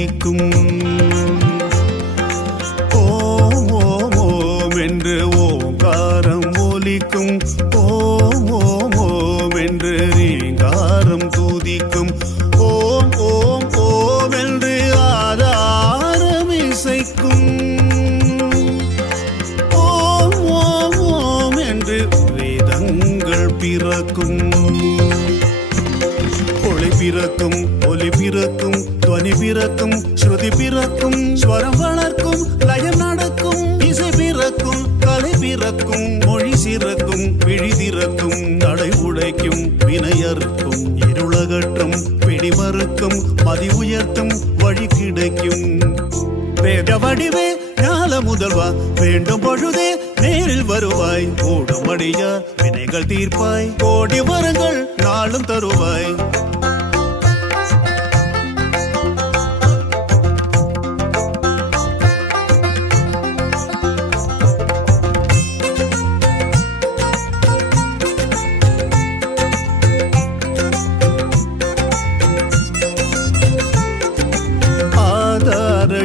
துதிக்கும். ஓம் ஓம் ஓம் என்று ஓங்காரம் ஒலிக்கும். ஓம் ஓம் ஓம் என்று ரீங்காரம் துதிக்கும். ஓம் ஓம் ஓம் என்று ஆதாரம் இசைக்கும். ஓம் ஓம் ஓம் என்று வேதங்கள் பிறக்கும். ஒளி பிறக்கும், ஒலி பிறக்கும், துவனி பிறக்கும், ஸ்ருதி பிறக்கும், ஸ்வரம் வளர்க்கும், லயம் நடக்கும், இசை பிறக்கும், கலை பிறக்கும், மொழி சிறக்கும், விழி திறக்கும், தடை உடைக்கும், வினையறுக்கும், இருளகற்றும், பிடி மறுக்கும், மதி உயர்த்தும், வழி கிடைக்கும். வேத வடிவே ஞான முதல்வா, வேண்டும் பொழுதே நேரில் வருவாய். கூடும் அடியா வினைகள் தீர்ப்பாய், கோடி வரங்கள் நாளும் தருவாய்.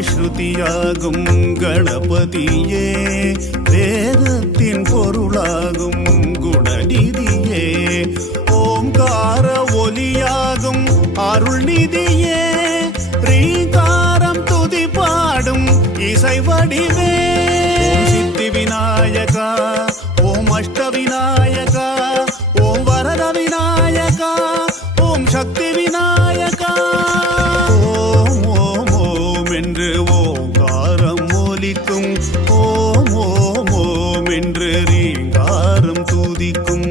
ஸ்ருதியாகும் கணபதியே, வேதத்தின் பொருளாகும் குணநிதியே, ஓங்கார ஒலியாகும் அருள்நிதியே, ரீங்காரம் துதி பாடும் இசை வடிவே. ஓம் சித்தி விநாயகா, ஓம் அஷ்ட விநாயகா, ஓம் வரத விநாயகா, ஓம் சக்தி விநாயகா. என்று ஓங்காரம் ஒலிக்கும். ஓம் ஓம் ஓம் என்று ரீங்காரம் துதிக்கும்.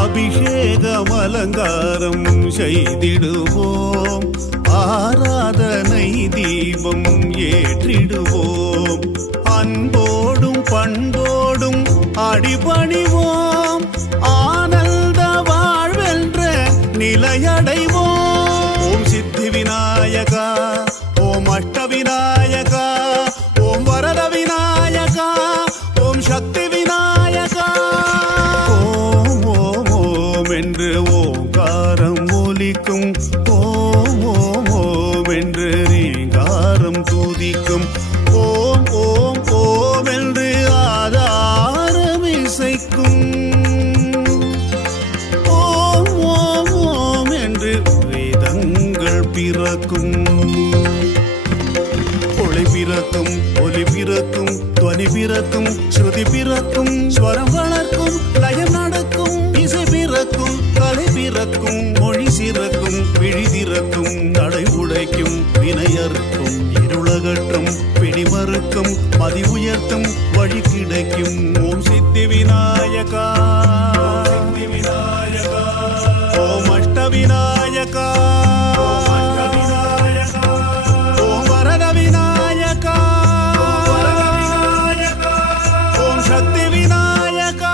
அபிஷேகம் அலங்காரம் செய்திடுவோம், ஆராதனை தீபம் ஏற்றிடுவோம், அன்போடும் பண்போடும் அடிபணிவோம், ஆனந்த வாழ்வென்ற நிலையடைவோம். ஓம் சித்தி விநாயகா, ஓம் அஷ்ட விநாயகா, ஓம் வரத விநாயகா, ஓம் சக்தி விநாயகா. என்று ஓங்காரம் ஒலிக்கும். ஓம் ஓம் ஓம் என்று ரீங்காரம் துதிக்கும். ஓம் ஓம் ஓம் என்று ஆதாரம் இசைக்கும். ஓம் ஓம் ஓம் என்று வேதங்கள் பிறக்கும். ஒளி பிறக்கும், ஒலி பிறக்கும், துவனி பிறக்கும், ஸ்ருதி பிறக்கும், ஸ்வரம் வளர்க்கும், லயம் நடக்கும், இசை பிறக்கும், கலை பிறக்கும், மொழி சிறக்கும், விழி திறக்கும், தடை உடைக்கும், வினையறுக்கும், இருளகற்றும், பிடி மறுக்கும், மதி உயர்த்தும், வழி கிடைக்கும். ஓம் சித்தி விநாயகா, ஓம் அஷ்ட விநாயகா, ஓம் வரத விநாயகா, ஓம் சக்தி விநாயகா.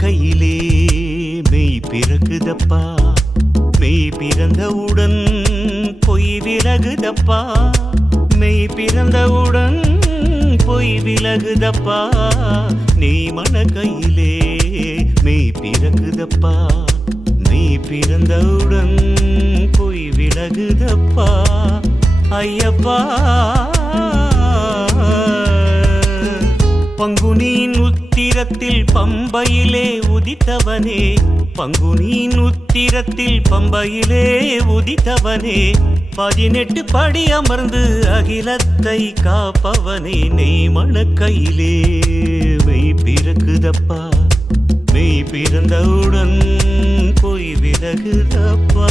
கையிலே மெய் பிறகுதப்பா, மெய் பிறந்தவுடன் பொய் விலகுதப்பா, மெய் பிறந்தவுடன் பொய் விலகுதப்பா. நீ மன கையிலே மெய் பிறகுதப்பா, மெய் பிறந்தவுடன் பொய் விலகுதப்பா. ஐயப்பா பங்குனியின் உத்திரத்தில் பம்பையிலே உதித்தவனே, பங்குனியின் உத்திரத்தில் பம்பையிலே உதித்தவனே, 18 படி அமர்ந்து அகிலத்தை காப்பவனே. நெய் மணக்கையிலே மெய் பிறக்குதப்பா, மெய் பிறந்தவுடன் பொய் விலகுதப்பா.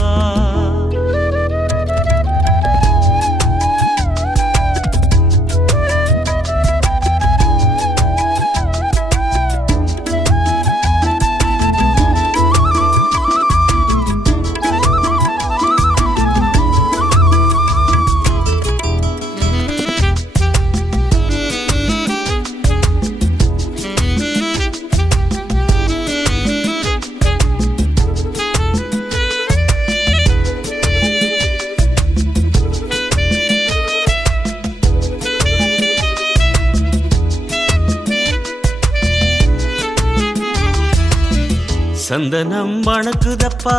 சந்தனம் மணக்குதப்பா,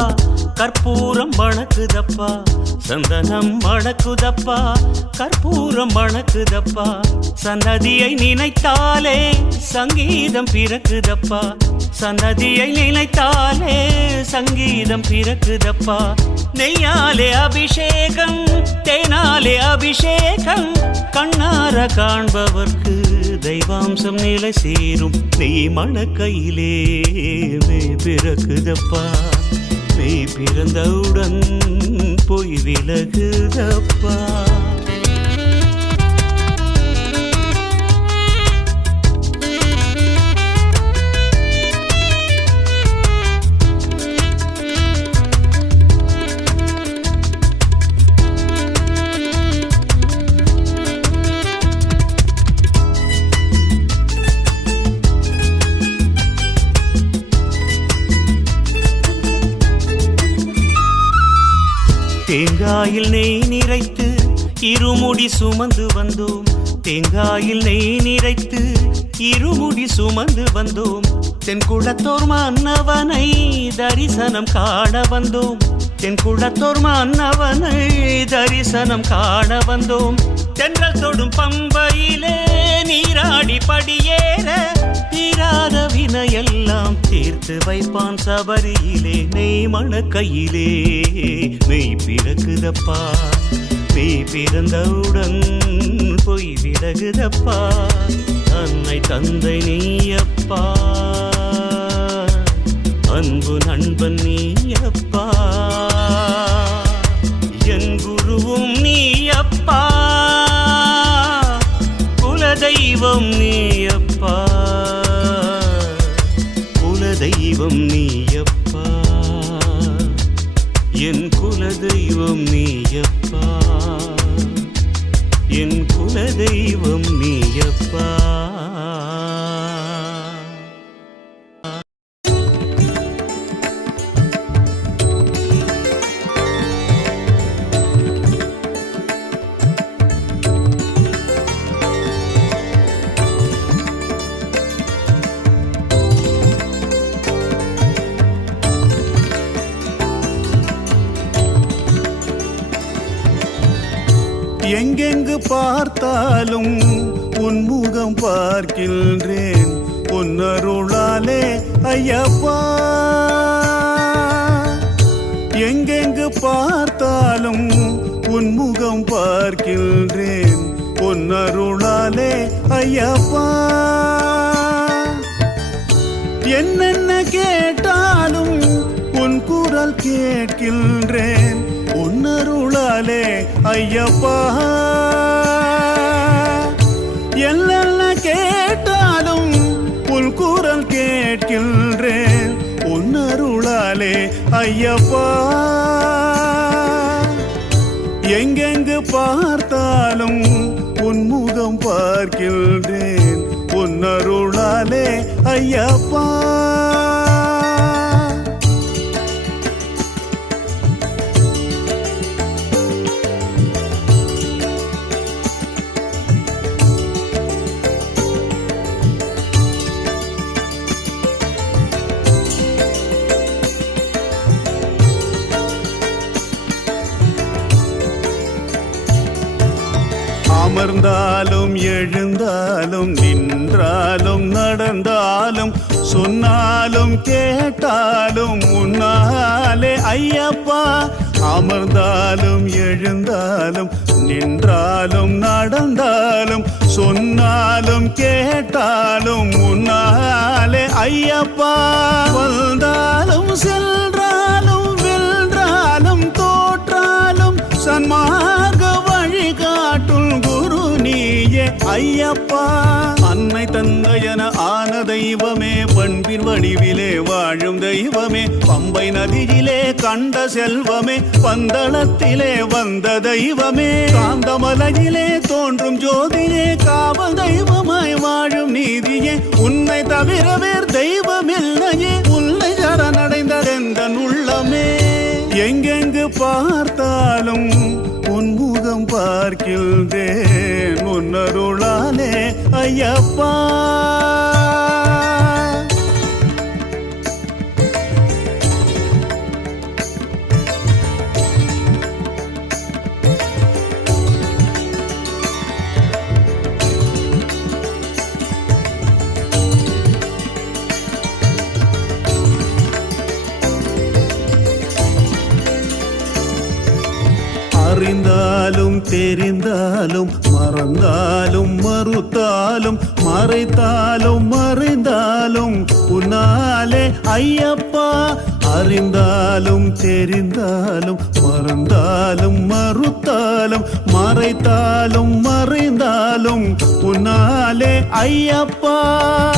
கற்பூரம் மணக்குதப்பா, சந்தனம் மணக்குதப்பா, கற்பூரம் மணக்குதப்பா, சன்னதியை நினைத்தாலே சங்கீதம் பிறக்குதப்பா, சன்னதியை நினைத்தாலே சங்கீதம் பிறக்குதப்பா, நெய்யாலே அபிஷேகம் தேனாலே அபிஷேகம், கண்ணார காண்பவர்க்கு தெய்வாம்சம் நிலை சேரும், நெய் மணக்கையிலே மெய் பிறக்குதப்பா, மெய் பிறந்தவுடன் பொய் விலகுதப்பா. தேங்காயில் நெய் நிறைத்து இருமுடி சுமந்து வந்தோம், தேங்காயில் நெய் நிறைத்து இருமுடி சுமந்து வந்தோம், தென்குளத்தோர் மன்னவனை தரிசனம் காண வந்தோம், தென்குளத்தோர் மன்னவனை தரிசனம் காண வந்தோம், தென்றல் தொடும் பம்பையிலே நீராடி படியேற தீராத வினையெல்லாம் தீர்த்து வைப்பான் சபரியிலே, நெய் மணக்கையிலே மெய் பிறக்குதப்பா, மெய் பிறந்தவுடன் பொய் விலகுதப்பா, அன்னை தந்தை நீயப்பா, அன்பு நண்பன் நீயப்பா, என் குருவும் நீயப்பா, குலதெய்வம் நீயப்பா, குலதெய்வம் நீயப்பா, என் குலதெய்வம் நீயப்பா, என் குலதெய்வம் நீயப்பா. எங்கெங்கு பார்த்தாலும் உன்முகம் பார்க்கின்றேன், உன்னருளாலே ஐயப்பா, எங்கெங்கு பார்த்தாலும் உன்முகம் பார்க்கின்றேன், உன்னருளாலே ஐயப்பா, என்னென்ன கேட்டாலும் உன் குரல் கேட்கின்றேன், உன்னருளாலே ஐயப்பா, என்னென்ன கேட்டாலும் உன் குரல் கேட்கின்றேன், உன்னருளாலே ஐயப்பா, எங்கெங்கு பார்த்தாலும் உன்முகம் பார்க்கின்றேன், உன்னருளாலே ஐயப்பா. அமர்ந்தாலும் எழுந்தாலும் நின்றாலும் நடந்தாலும் சொன்னாலும் கேட்டாலும் உன்னாலே ஐயப்பா, அமர்ந்தாலும் எழுந்தாலும் நின்றாலும் நடந்தாலும் சொன்னாலும் கேட்டாலும் உன்னாலே ஐயப்பா, வந்தாலும் சென்றாலும் வென்றாலும் தோற்றாலும் சன்மார்க்க வழிகாட்டும் குரு நீயே ஐயப்பா, அன்னை தந்தையன ஆன தெய்வமே, பண்பின் வடிவிலே வாழும் தெய்வமே, பம்பை நதியிலே கண்ட செல்வமே, பந்தளத்திலே வந்த தெய்வமே, காந்தமலையிலே தோன்றும் ஜோதியே, காவல் தெய்வமாய் வாழும் நீதியே, உன்னை தவிர வேறு தெய்வமில்லையே, உன்னை சரணடைந்ததெந்த உள்ளமே, எங்கெங்கு பார்த்தாலும் உன்முகம் பார்க்கின்றேன், உன்னருளாலே ஐயப்பா. புரிந்தாலும் தெரிந்தாலும் மறந்தாலும் மறுத்தாலும் மறைத்தாலும் மறைந்தாலும் உன்னாலே ஐயப்பா. அறிந்தாலும் தெரிந்தாலும் மறந்தாலும் மறுத்தாலும் மறைத்தாலும் மறைந்தாலும் உன்னாலே ஐயப்பா.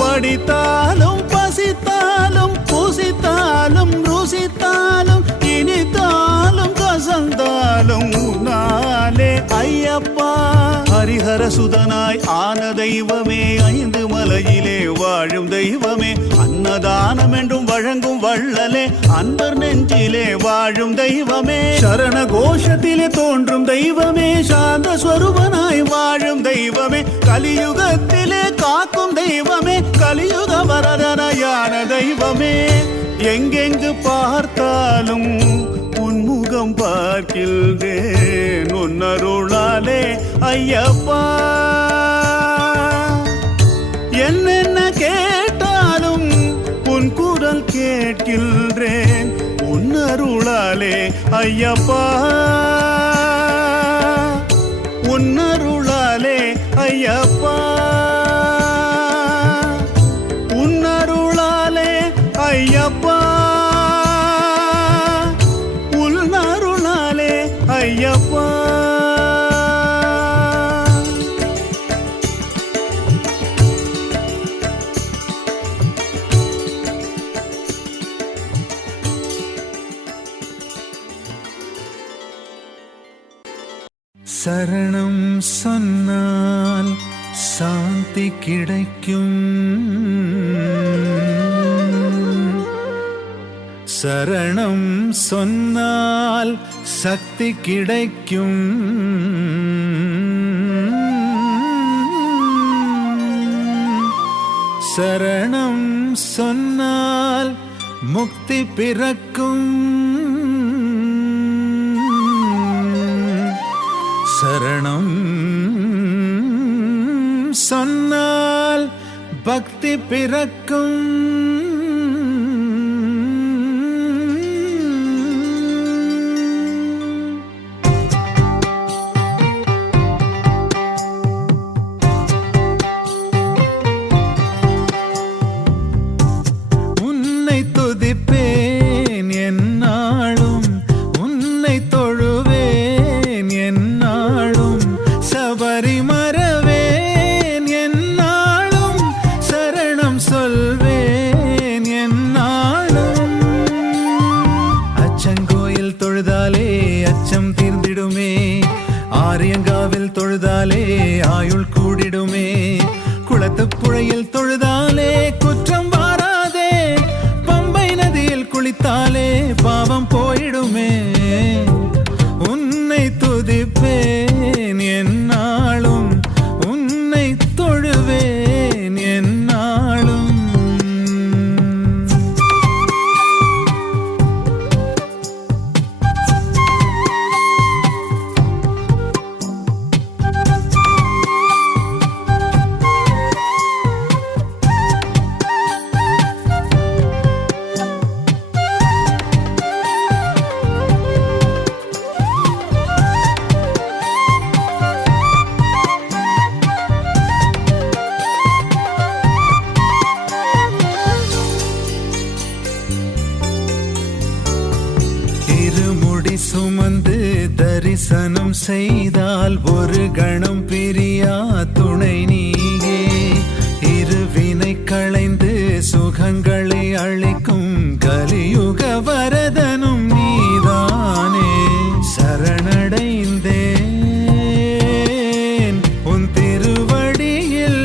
படித்தாலும் பசித்தாலும் புசித்தாலும் ருசித்தாலும் இனித்தாலும் கசந்தாலும் உன்னாலே ஐயப்பா. ஹரிஹர சுதனாய் ஆன தெய்வமே, ஐந்து மலையிலே வாழும் தெய்வமே, அன்னதானம் என்றும் வழங்கும் வள்ளலே, அன்பர் நெஞ்சிலே வாழும் தெய்வமே, சரண கோஷத்திலே தோன்றும் தெய்வமே, சாந்த ஸ்வரூபனாய் வாழும் தெய்வமே, கலியுகத்திலே காக்கும் தெய்வமே, கலியுக வரதனையான தெய்வமே. எங்கெங்கு பார்த்தாலும் உன்முகம் பார்க்கின்றேன் உன்னருளாலே ஐயப்பா. என்னென்ன கேட்டாலும் உன் குரல் கேட்கின்றேன் உன்னருளாலே ஐயப்பா. உன்னருளாலே ஐயப்பா. உன்னருளாலே ஐயப்பா. உன்னருளாலே ஐயப்பா. சரணம் சொன்னால் சாந்தி கிடைக்கும். சரணம் சொன்னால் சக்தி கிடைக்கும். சரணம் சொன்னால் முக்தி பிறக்கும். சரணம் சொன்னால் பக்தி பிறக்கும். உன்னை துதிப்பேன் என்னாலும், உன்னை தொழுவேன் என்னாலும், சபரி மறவேன் என்னாலும், சரணம் சொல்வேன் என்னாலும். அச்சங்கோயில் தொழுதாலே அச்சம் தீர்ந்திடுமே, ஆரியங்காவில் தொழுதாலே ஆயுள் கூடிடுமே, குளத்துப்புழையில் தொழுதாலே குற்றம் வாராதே, பம்பை நதியில் குளித்தாலே பாவம் போயிடுமே. உன்னை துதிப்பேன் என்னாலும், உன்னை தொழுவேன் என்னாலும். இருமுடி சுமந்து தரிசனம் செய்தால் ஒரு கணம் பிரியா துணை நீயே. இருவினை களைந்து சுகங்களை அளிக்கும் கலியுக வரதனும் நீதானே. சரணடைந்தேன் உன் திருவடியில்,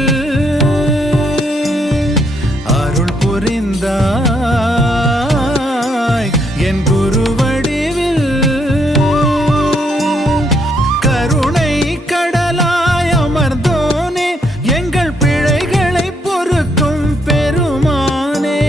அருள் புரிந்தாய் என் குருவடிவில். கருணை கடலாய் அமர்ந்தோனே, எங்கள் பிழைகளை பொறுக்கும் பெருமானே.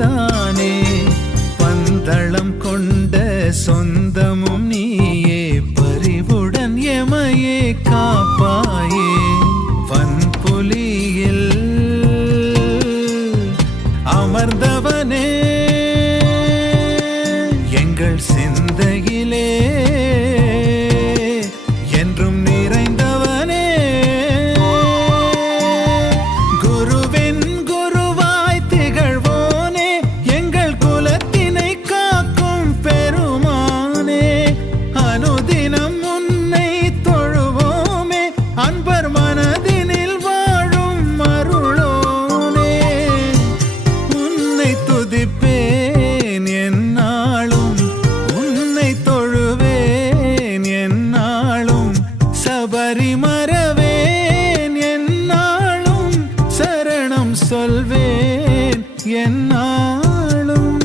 நீதானே, பந்தளம் கொண்ட சொந்தமும் நீயே, பரிவுடன் எமையே காப்பாயே. வன்புலியில் அமர்ந்தவனே, எங்கள் சிந்தையிலே என்றும் நிறைந்தவனே. குருவின் குருவாய் திகழ்வோனே, எங்கள் குலத்தினை காக்கும் பெருமானே. அனுதினம் உன்னை தொழுவோமே, அன்பர் மனதினில் வாழும் அருளோனே. உன்னை துதிப்பேன் என்னாலும், உன்னை தொழுவேன் என்னாலும், சபரி மறவேன் என்னாலும், சரணம் சொல்வேன் என்னாலும்.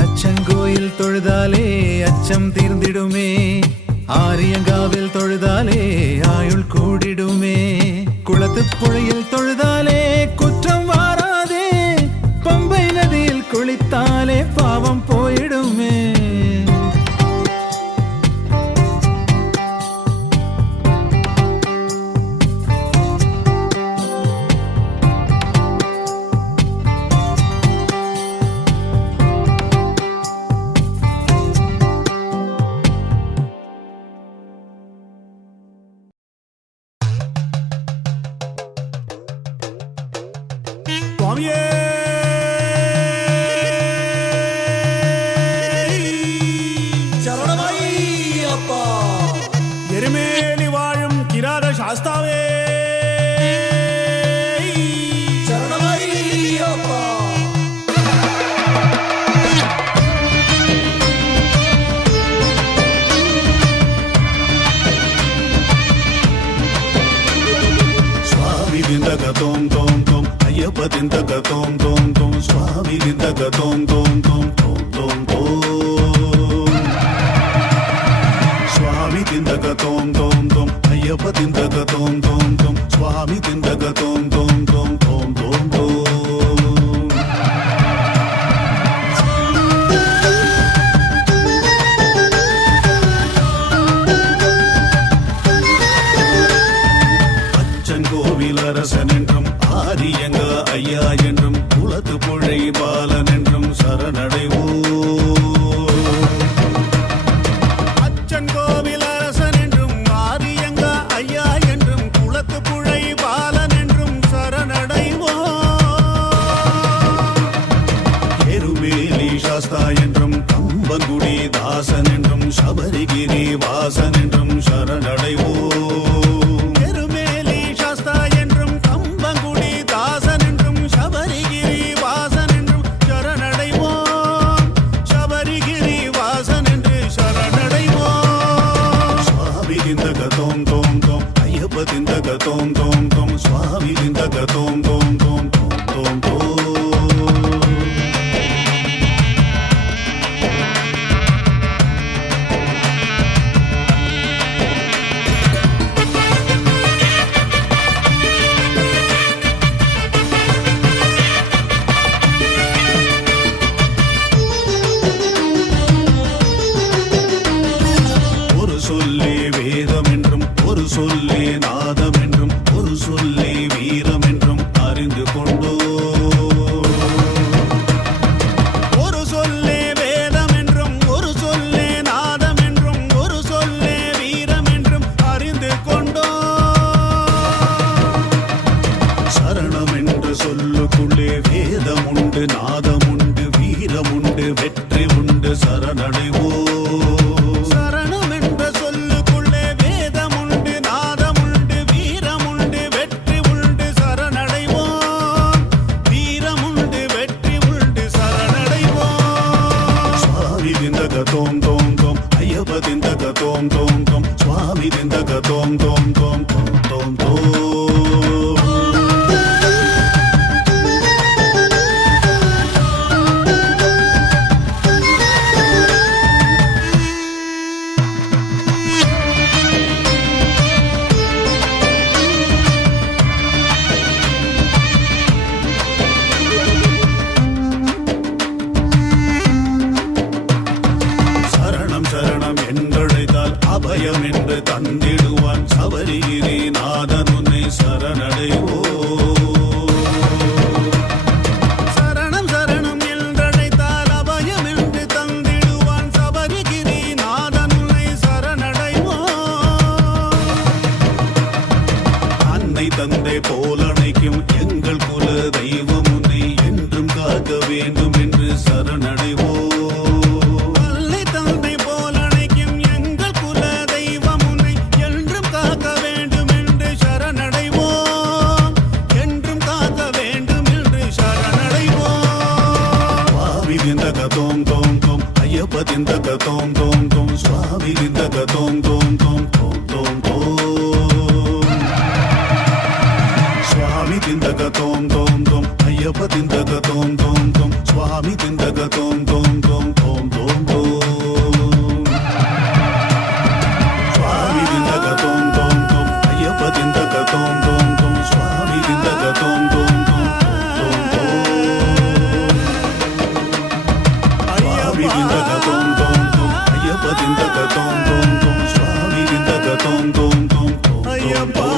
அச்சங்கோயில் தொழுதாலே அச்சம் தீர்ந்திடுமே, ஆரியங்காவில் தொழுதாலே ஆயுள் கூடிடுமே. குளத்துப்புழையில் தொழுதாலே குற்றம் வாராதே, பம்பை நதியில் குளித்தாலே பாவம் போயிடுமே. சுவாமியே சரணமையப்பா. எருமேலி வாழும் கிராத சாஸ்தாவே சரணமையப்பா. சுவாமி விந்தக தோம் தோம் தோம், ஐயப்ப திந்தக தோம் தோம் தோம், சுவாமி விந்தக தோம் தோம் தோம் தோம் தோம் தோம். சுவாமி திந்தக தோம் தோம் தோம், ஐயப்ப திந்தக தோம் தோம் தோம், சுவாமி திந்தக தோம் தோம் தோம் தோம் தோம் தோம். அச்சன் கோவில் அரசன் என்றும், ஆரியங்க ஐயா என்றும், குளத்து புழை பாலன் என்றும் சரணடைவோ. அச்சன் கோவில் அரசன் என்றும், ஆரியங்க ஐயா என்றும், குளத்து புழை பாலன் என்றும் சரணடைவோ. எருமேலி சாஸ்தா என்றும், கம்பங்குடி தாசன் என்றும், சபரிகிரி வாசன் என்றும் சரணடைவோ. எருமேலி சாஸ்தா என்றும், கம்பங்குடி தாசன் என்றும், சபரிகிரி வாசன் என்றும் சரணடைவோம். சபரிகிரி வாசன் என்று சரணடைவோம். சுவாமி திந்தக தோம் தோம் தோம், ஐயப்ப திந்தக தோம் தோம் தோம், சுவாமி திந்தக தோம் தோம் தோம் தோம் தோம் தோம். ஒரு சொல்லே வேதம் என்றும், ஒரு சொல்லே நாதம் என்றும், ஒரு சொல்லே வீரம் என்றும் அறிந்து கொண்டோ. ஒரு சொல்லே வேதம் என்றும், ஒரு சொல்லே நாதம் என்றும், ஒரு சொல்லே வீரம் என்றும் அறிந்து கொண்டோ. சரணம் என்ற சொல்லுக்குள்ளே வேதம் உண்டு, நாதம் உண்டு, வீரம் உண்டு, வெற்றி உண்டு, சரணடைவோ. சரணம் என்ற சொல்லுக்குள்ளே வேதம் உண்டு, நாதம் உண்டு, வீரம் உண்டு, வெற்றி உண்டு, சரணடைவோம். வீரம் உண்டு, வெற்றி உண்டு, சரணடைவோம். சுவாமி திந்தக தோம் தோம் தோம், ஐயப்ப திந்தக தோம் தோம் தோம், சுவாமி திந்தக தோம் தோம் தோம் தோம் தோம் தோம். காக்க வேண்டும் என்று சரணடைவோம். அல்லை தந்தை போல் அணைக்கும் எங்கள் குல தெய்வம் உன்னை என்றும் காக்க வேண்டும் என்று சரணடைவோம். என்றும் காக்க வேண்டும் என்று சரணடைவோம். சுவாமி திந்தக தோம் தோம் தோம் ஐயப்ப திந்தக தோம் தோம் தோம் சுவாமி திந்தக தோம் தோம் தோம் தோம் தோம் தோம் சுவாமி திந்தக தோம் தோம் தோம் ஐயப்ப திந்தக தோம் தோம் தோம் சுவாமி திந்தக தோம் தோம் தோம் தோம் தோம் தோம் சுவாமி திந்தக தோம் தோம் தோம் ஐயப்ப திந்தக தோம் தோம் தோம் சுவாமி திந்தக தோம் தோம் தோம் தோம் தோம் சுவாமி திந்தக தோம் தோம் தோம் ஐயப்ப திந்தக தோம் தோம் தோம் சுவாமி திந்தக தோம் தோம் தோம் தோம் ஐயப்பா.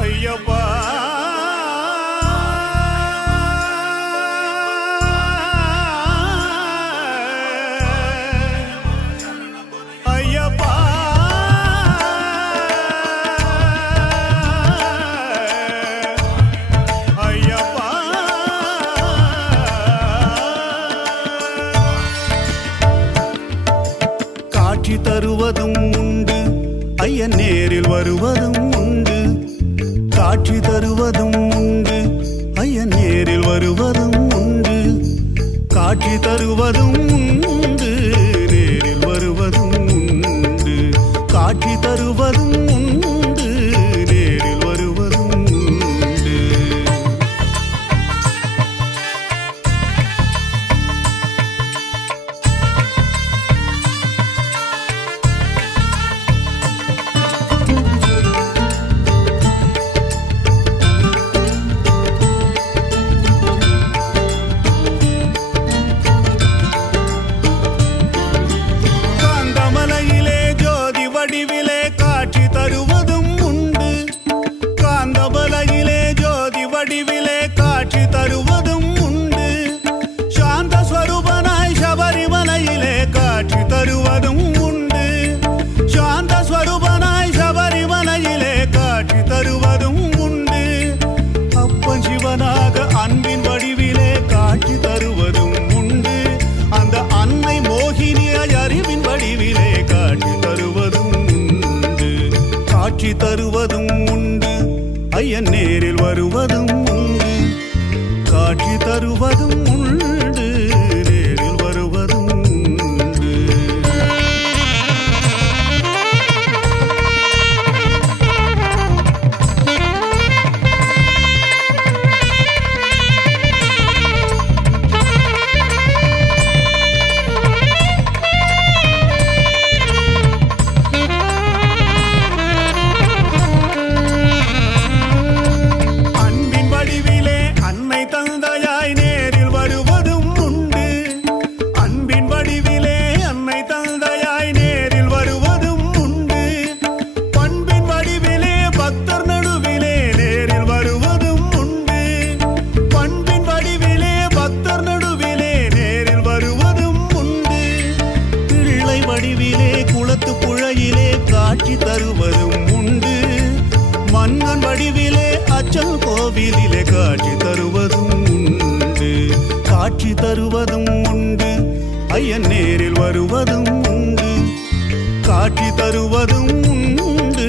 ஐயப்பா ஐயப்பா ஐயப்பா காட்சி தருவதும் உண்டு ஐயன் நேரில் வருவதும் உண்டு. காட்சி தருவதும் உண்டு ஐயன் நேரில் வருவதும் உண்டு. காட்சி தருவதும் உண்டு நேரில் வருவதும் உண்டு. காட்சி தருவதும் உண்டு நேரில் வருவதும் உண்டு. அன்பின் வடிவிலே காட்சி தருவதும் உண்டு. அந்த அன்னை மோகினியாய் அறிவின் வடிவிலே காட்சி தருவதும் உண்டு. காட்சி தருவதும் உண்டு ஐயன் நேரில் வருவதும் உண்டு. காட்சி தருவதும் உண்டு நேரில் வருவதும் உண்டு. காட்சி தருவதும் உண்டு. மன்னன் வடிவிலே அச்சல் கோவிலிலே காட்சி தருவதும் உண்டு. காட்சி தருவதும் உண்டு ஐயன் நேரில் வருவதும் உண்டு. காட்சி தருவதும் உண்டு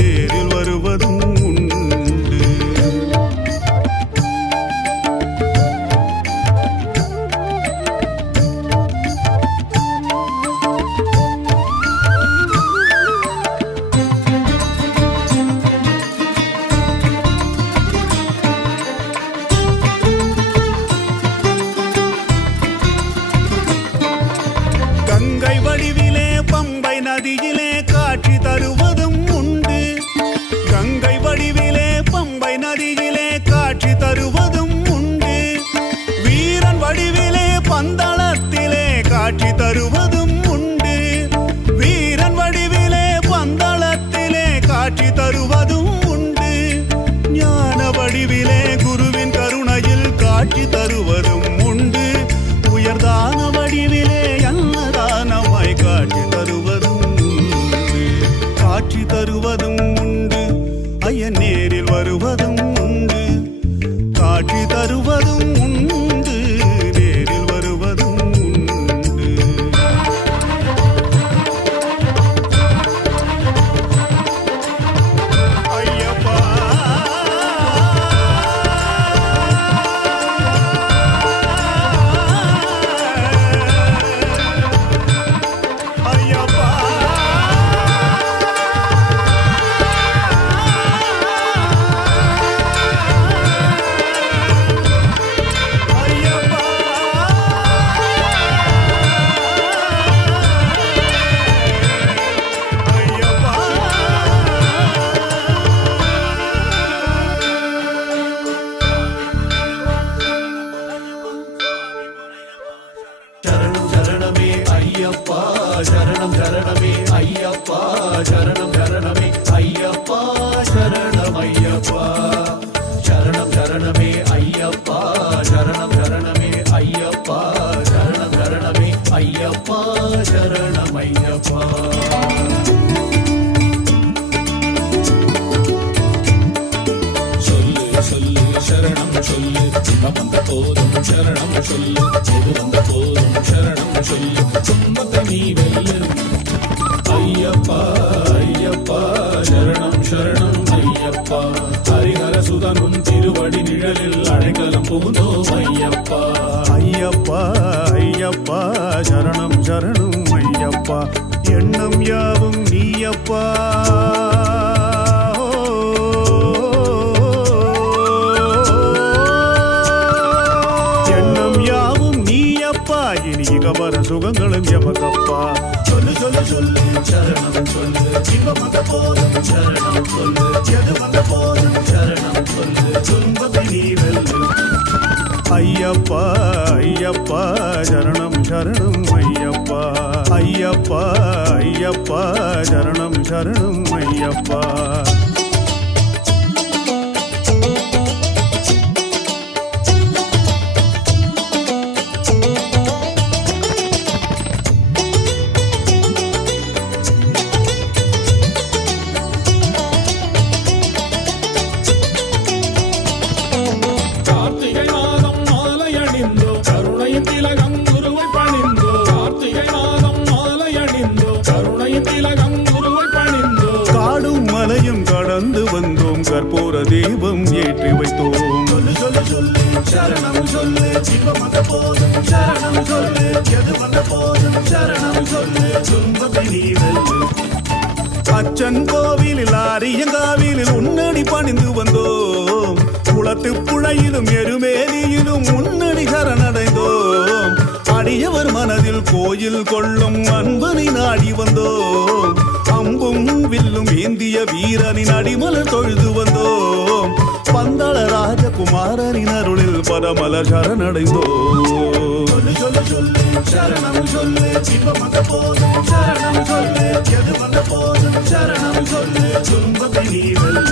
நேரில் வருவதும் உண்டு. வடிவிலே காட்சி தருவதும் உண்டு. வீரன் வடிவிலே பந்தளத்திலே காட்சி தருவதும் உண்டு. வீரன் வடிவிலே பந்தளத்திலே காட்சி தருவதும் உண்டு. ஞான வடிவிலே குருவின் கருணையில் காட்சி தருவதும் உண்டு. உயர்தான வடிவிலே அன்னதானமாய் காட்சி தருவதும் உண்டு. காட்சி தருவதும் உண்டு. ஐயன் நேரில் வருவதும் உண்டு. காட்சி தருவதும் உண்டு. நேரில் வருவதும் உண்டு. ஐயப்பா ஐயப்பா சரணம் சரணமே ஐயப்பா சரணம் சரணமே ஐயப்பா சரணம் ஐயப்பா சரணம் சரணமே ஐயப்பா சரணம் சரணமே ஐயப்பா சரணம் சரணமே ஐயப்பா சரணம் ஐயப்பா சரணம் சொல்லு வந்த போதும் சரணம் சொல்லு எது வந்த போதும் சரணம் சொல்லு துன்பத்தை நீ வெல்லு ஐயப்பா ஐயப்பா சரணம் சரணம் ஐயப்பா ஹரிஹர சுதனும் திருவடி நிழலில் அடைக்கலம் புகுந்தோம் ஐயப்பா ஐயப்பா ஐயப்பா சரணம் சரணம் ஐயப்பா எண்ணம் யாவும் நீயப்பா எண்ணம் யாவும் நீயப்பா இனி இகவர சுகங்களும் எமக்கப்பா சொல்லு சொல்லு சொல்லு சரணம் சொல்லு இன்பம் வந்த போதும் சரணம் சொல்லு எது வந்த போதும் சரணம் சொல்லு துன்பத்தை நீ வெல்லு ஐயப்பா ஐயப்பா சரணம் சரணம் ஐயப்பா ஐயப்பா ஐயப்பா சரணம் சரணம் ஐயப்பா கார்த்திகை மாதம் மாலை அணிந்தோ கருணையின் திலகம் குருவை பணிந்தோ கார்த்திகை மாதம் மாலை அணிந்தோ கருணையின் திலகம் குருவை பணிந்தோ காடும் மலையும் கடந்து வந்தோம் கற்பூர தீபம் ஏற்றி வைத்தோம் சொல்லு சொல்லு சொல்லு சரணம் சொல்லு இன்பம் வந்த போதும் சரணம் சொல்லு எது வந்த போதும் சரணம் சொல்லு துன்பத்தை நீ வெல்லு அச்சன் கோவிலில் ஆரியங்காவிலில் உன்னடி பணிந்து வந்தோம் குளத்து புழையிலும் எருமேலியிலும் உன்னடி சரணடைந்தோம் அடியவர் மனதில் கோயில் கொள்ளும் அன்பனை நாடி வந்தோம் அம்பும் வில்லும் ஏந்திய வீரனின் அடிமலர் தொழுது வந்தோம் பந்தள ராஜகுமாரனின் அருளில் பரமலர் சரணடைந்தோம் சொல்லு சொல்லு சொல்லு சரணம் சொல்லு இன்பம் வந்த போதும் சரணம் சொல்லு எது வந்த போதும் சரணம் சொல்லு துன்பத்தை நீ வெல்லு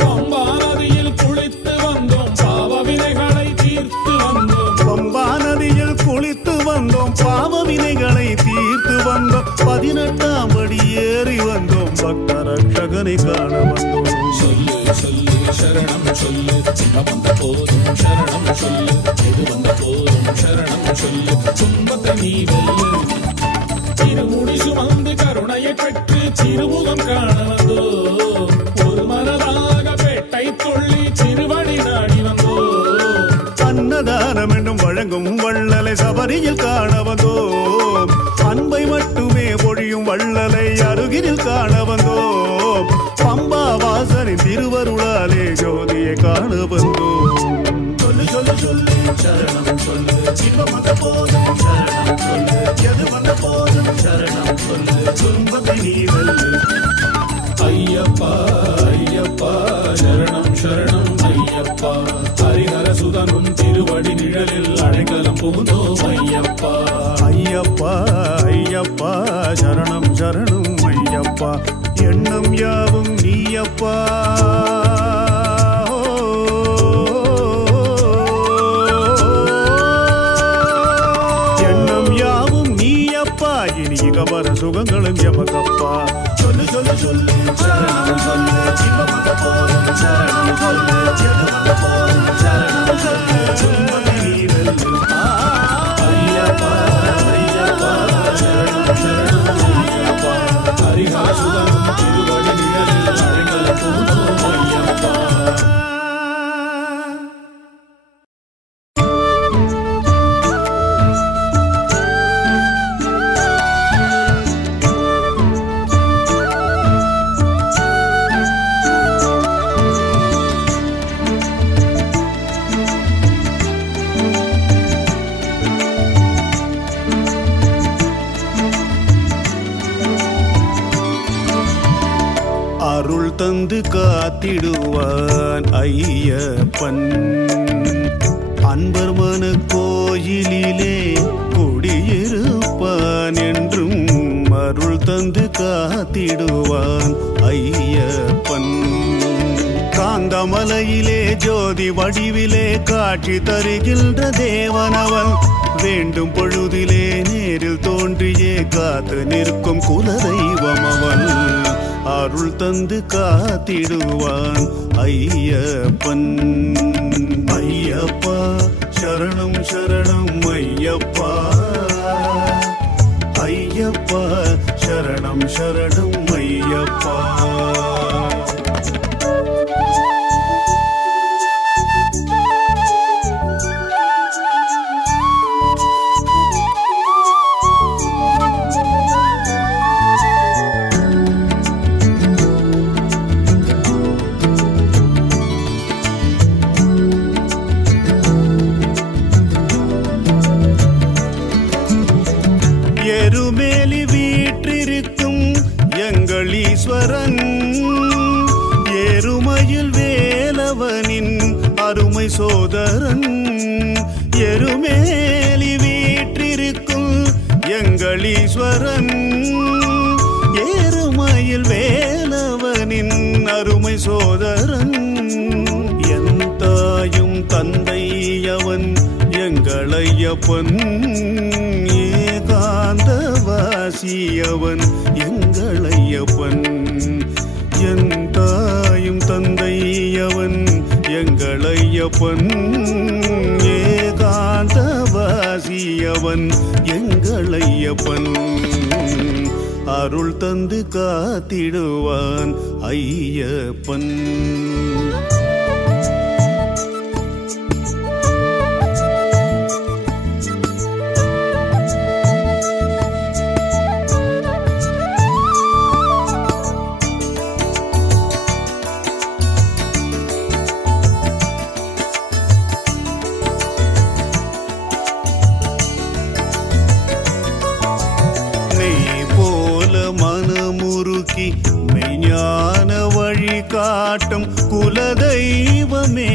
பம்பா நதியில் குளித்து வந்தோம் பாவ வினைகளை தீர்த்து வந்தோம் பம்பா நதியில் குளித்து வந்தோம் பாவ வினைகளை தீர்த்து வந்தோம் 18ஆம் படி ஏறி வந்தோம் பக்த ரட்சகனை காண வந்தோம் சொல்லு சொல்லு சரணம் சொல்லு இன்பம் வந்த போதும் சரணம் சொல்லு எது வந்த போதும் சரணம் சொல்லு துன்பத்தை நீ வெல்லு திருமுடி சுமந்து கருணையை பெற்று திருமுகம் காண வந்தோ ஒரு மனதாக பெட்டை துள்ளி திருவடி நாடி வந்தோ அன்னதானம் என்னும் வழங்கும் வள்ளலை சபரியில் காண வந்தோம் அன்பை மட்டுமே பொழியும் வள்ளலை அருகினில் காண வந்தோம். பம்பா வாசனின் திருவருளாலே ஜோதியை காண வந்தோம். சொல்லு சொல்லு சொல்லு சரணம் சொல்லு இன்பம் வந்த போதும் சரணம் சொல்லு எது வந்த போதும் சரணம் சொல்லு துன்பத்தை நீ வெல்லு ஐயப்பா ஐயப்பா சரணம் சரணம் ஐயப்பா ஹரிஹர சுதனும் திருவடி நிழலில் அடைக்கலம் பூந்தோம் ஐயப்பா ஐயப்பா ஐயப்பா சரணம் சரணம் ஐயப்பா எண்ணம் யாவும் நீயப்பா எண்ணம் யாவும் நீயப்பா இனி இகவர சுகங்களும் எமக்கப்பா சொல்லு சொல்லு சொல்லு சரணம் சொல்லு இன்பம் வந்த போதும் சரணம் சொல்லு எது வந்த போதும் சரணம் சொல்லு துன்பத்தை நீ வெல்லு ஐயப்பா ஐயப்பா சரணம் சரணம் ஐயப்பா ஹரிஹர சுதனும் திருவடி நிழலில் அடைக்கலம் பூந்தோம் ஐயப்பா அருள் தந்து காத்திடுவான் ஐயப்பன் அன்பர் மன கோயிலிலே குடியிருப்பான் என்றும் அருள் தந்து காத்திடுவான் ஐயப்பன் காந்தமலையிலே ஜோதி வடிவிலே காட்சி தருகின்ற தேவனவன் வேண்டும் பொழுதிலே நேரில் தோன்றியே காத்து நிற்கும் குலதெய்வம் அவன் அருள் தந்து காத்திடுவான் ஐயப்பன் ஐயப்பா சரணம் சரணம் ஐயப்பா ஐயப்பா சரணம் சரணம் ஐயப்பா எருமேலி வீற்றிருக்கும் எங்கள் ஈஸ்வரன் எருமையில் வேலவனின் அருமை சோதரன் எருமேலி வீற்றிருக்கும் எங்கள் ஈஸ்வரன் எருமையில் வேலவனின் அருமை சோதரன் என் தாயும் தந்தை அவன் எங்களையப்பன் ஏகாந்தவாசியவன் எங்களையப்பன் என் தாயும் தந்தையவன் எங்களையப்பன் ஏகாந்தவாசியவன் எங்களையப்பன் அருள் தந்து காத்திடுவான் ஐயப்பன் மெய்ஞான வழி காட்டும் குலதெய்வமே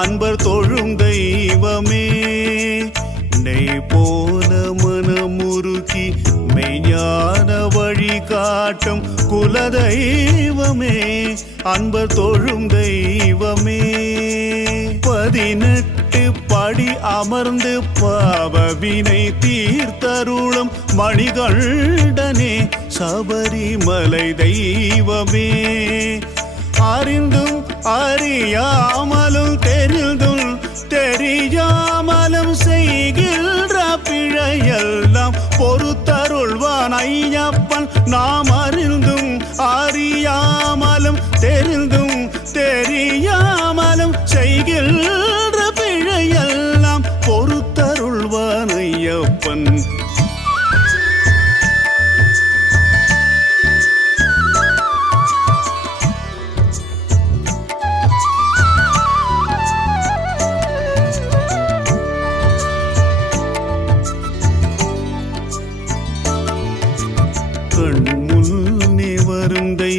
அன்பர் தொழும் தெய்வமே நெய் போல மனமுருகி மெய்ஞான வழி காட்டும் குலதெய்வமே அன்பர் தொழும் தெய்வமே 18 படி அமர்ந்து பாவவினை தீர்த்தருளும் மணிகண்டனே சபரிமலை தெய்வமே அறிந்தும் அறியாமலும் தெரிந்தும் தெரியாமலும் செய்கின்ற பிழையெல்லாம் பொறுத்தருள்வான் ஐயப்பன் நாம் அறிந்தும் அறியாமலும் தெரிந்தும் தெரியாமலும் செய்கின்ற பிழையெல்லாம் பொறுத்தருள்வான் ஐயப்பன்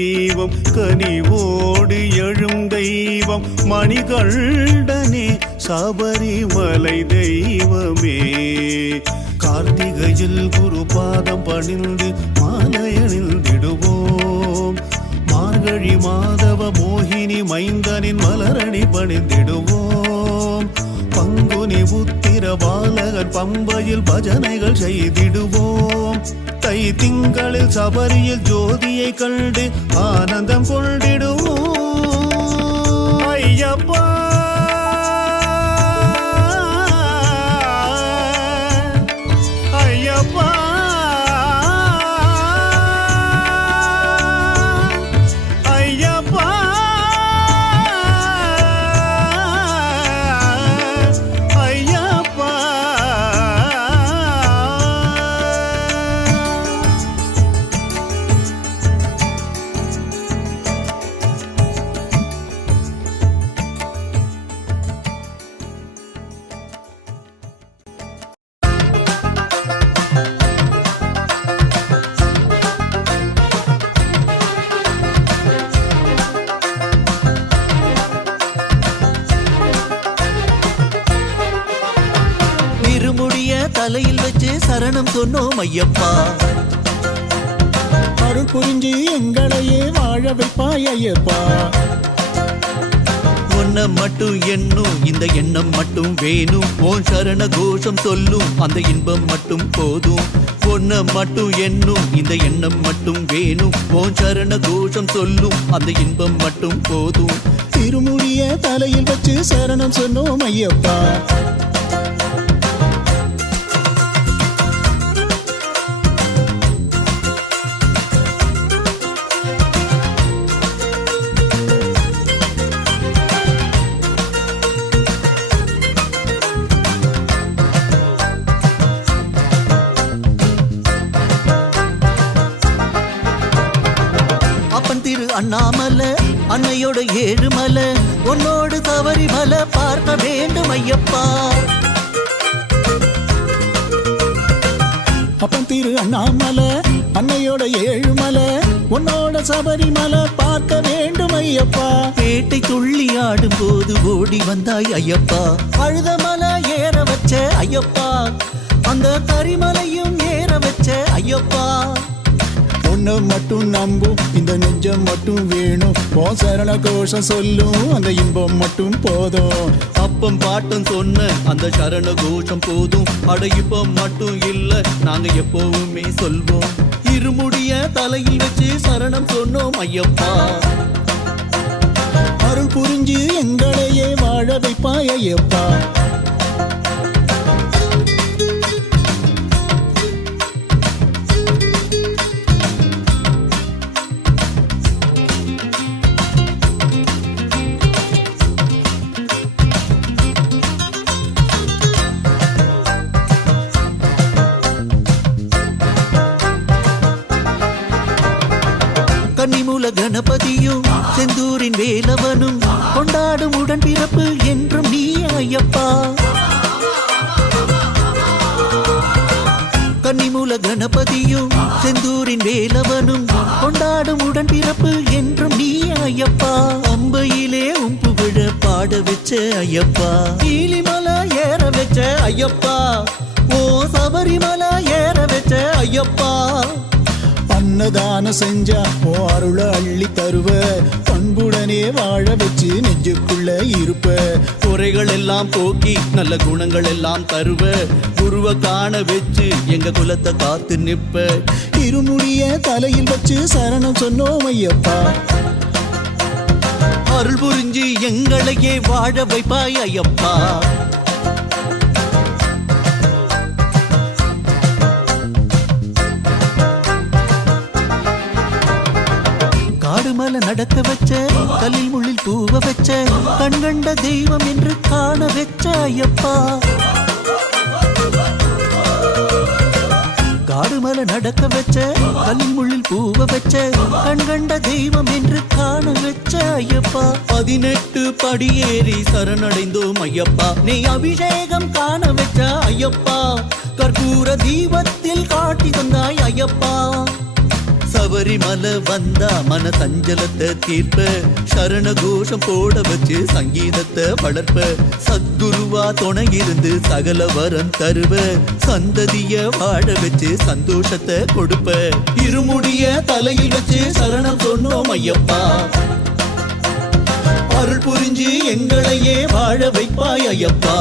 தெய்வம் கனிவோடு எழும் தெய்வம் மணிகண்டனே சபரிமலை தெய்வமே. கார்த்திகையில் குரு பாதம் பணிந்து மாலையணிந்திடுவோம். மார்கழி மாதவ மோகினி மைந்தனின் மலரணி பணிந்திடுவோம். பங்குனி உத்திர பாலகன் பம்பையில் பஜனைகள் செய்திடுவோம். தை திங்களில் சபரியில் ஜோதியை கண்டு ஆனந்தம் கொண்டிடுவோம். ஐயப்பா ஐயப்பா ஐயப்பா ஐயப்பா. இருமுடிய தலையில் வச்சு சரணம் சொன்னோம் ஐயப்பா. அருள் புரிஞ்சு எங்களையே வாழ வைப்பாய் ஐயப்பா. உன்னை மட்டும் எண்ணும் இந்த எண்ணம் மட்டும் வேணும். ஓன் சரண கோஷம் சொல்லும் அந்த இன்பம் மட்டும் போதும். உன்னை மட்டும் எண்ணும் இந்த எண்ணம் மட்டும் வேணும். ஓன் சரண கோஷம் சொல்லும் அந்த இன்பம் மட்டும் போதும். திருமுடிய தலையில் வச்சு சரணம் சொன்னோம் ஐயப்பா. அப்பன் திரு அண்ணாமலை அன்னையோட ஏழுமலை உன்னோடு சபரிமலை பார்க்க வேண்டும் ஐயப்பா. அப்பன் திரு அண்ணாமலை அன்னையோட ஏழுமலை உன்னோட சபரிமலை பார்க்க வேண்டும் ஐயப்பா. பேட்டை துள்ளி ஆடும் போது ஓடி வந்தாய் ஐயப்பா. அழுத மலை ஏற வச்ச ஐயப்பா. அந்த கரிமலையும் ஏற வச்ச ஐயப்பா. உன்னை மட்டும் நம்பும் இந்த நெஞ்சம் மட்டும் வேணும். ஓ சரண கோஷம் சொல்லும் அந்த இன்பம் மட்டும் போதும். அப்பம் பாட்டம் சொன்ன அந்த சரண கோஷம் போதும். அடையிப்பம் மட்டும் இல்ல நாங்க எப்பவுமே சொல்வோம். இருமுடிய தலையில் வச்சு சரணம் சொன்னோம் ஐயப்பா. அருள் புரிஞ்சு எங்களையே வாழ வைப்பாய் ஐயப்பா. கன்னிமூல கணபதியும் செந்தூரின் வேலவனும் கொண்டாடும் உடன் பிறப்பு என்றும் நீ ஐயப்பா. கன்னிமூல கணபதியும் செந்தூரின் வேலவனும் கொண்டாடும் உடன் பிறப்பு என்றும் நீ ஐயப்பா. அம்பையிலே உம்புவிழ பாட வச்ச ஐயப்பா. நீலிமலை ஏற வச்ச ஐயப்பா. ஓ சபரிமலை ஏற வச்ச ஐயப்பா. அன்னதானம் செஞ்சா ஓ அருள அள்ளி தருவ. பண்புடனே வாழ வச்சு நெஞ்சுக்குள்ள இருப்ப. குறைகள் எல்லாம் போக்கி நல்ல குணங்கள் எல்லாம் தருவ. குருவ காண வச்சு எங்க குலத்தை காத்து நிற்ப. இருமுடிய தலையில் வச்சு சரணம் சொன்னோம் ஐயப்பா. அருள் புரிஞ்சு எங்களையே வாழ வைப்பாய் ஐயப்பா. காடுமலை நடக்க வச்ச கல்லில் முள்ளில் பூவ வச்ச கண்கண்ட தெய்வம் என்று காண வச்ச ஐயப்பா. காடுமலை நடக்க வச்ச கல்லில் முள்ளில் பூவ வச்ச கண்கண்ட தெய்வம் என்று காண வச்ச ஐயப்பா. 18 படியேறி சரணடைந்தோம் ஐயப்பா. நீ அபிஷேகம் காண வச்ச ஐயப்பா. கற்பூர தீபத்தில் காட்டி தந்தாய் ஐயப்பா. சபரிமலை வந்தா மன சஞ்சலத்தை தீர்ப்ப சரண கோஷம் போட வச்சு சங்கீதத்தை வளர்ப்ப சத்குருவா துணையிருந்து சகல வரம் தருவ சந்ததிய வாழ வச்சு சந்தோஷத்தை கொடுப்ப இருமுடிய தலையில் வச்சு சரணம் சொன்னோம் ஐயப்பா அருள் புரிஞ்சு எங்களையே வாழ வைப்பாய் ஐயப்பா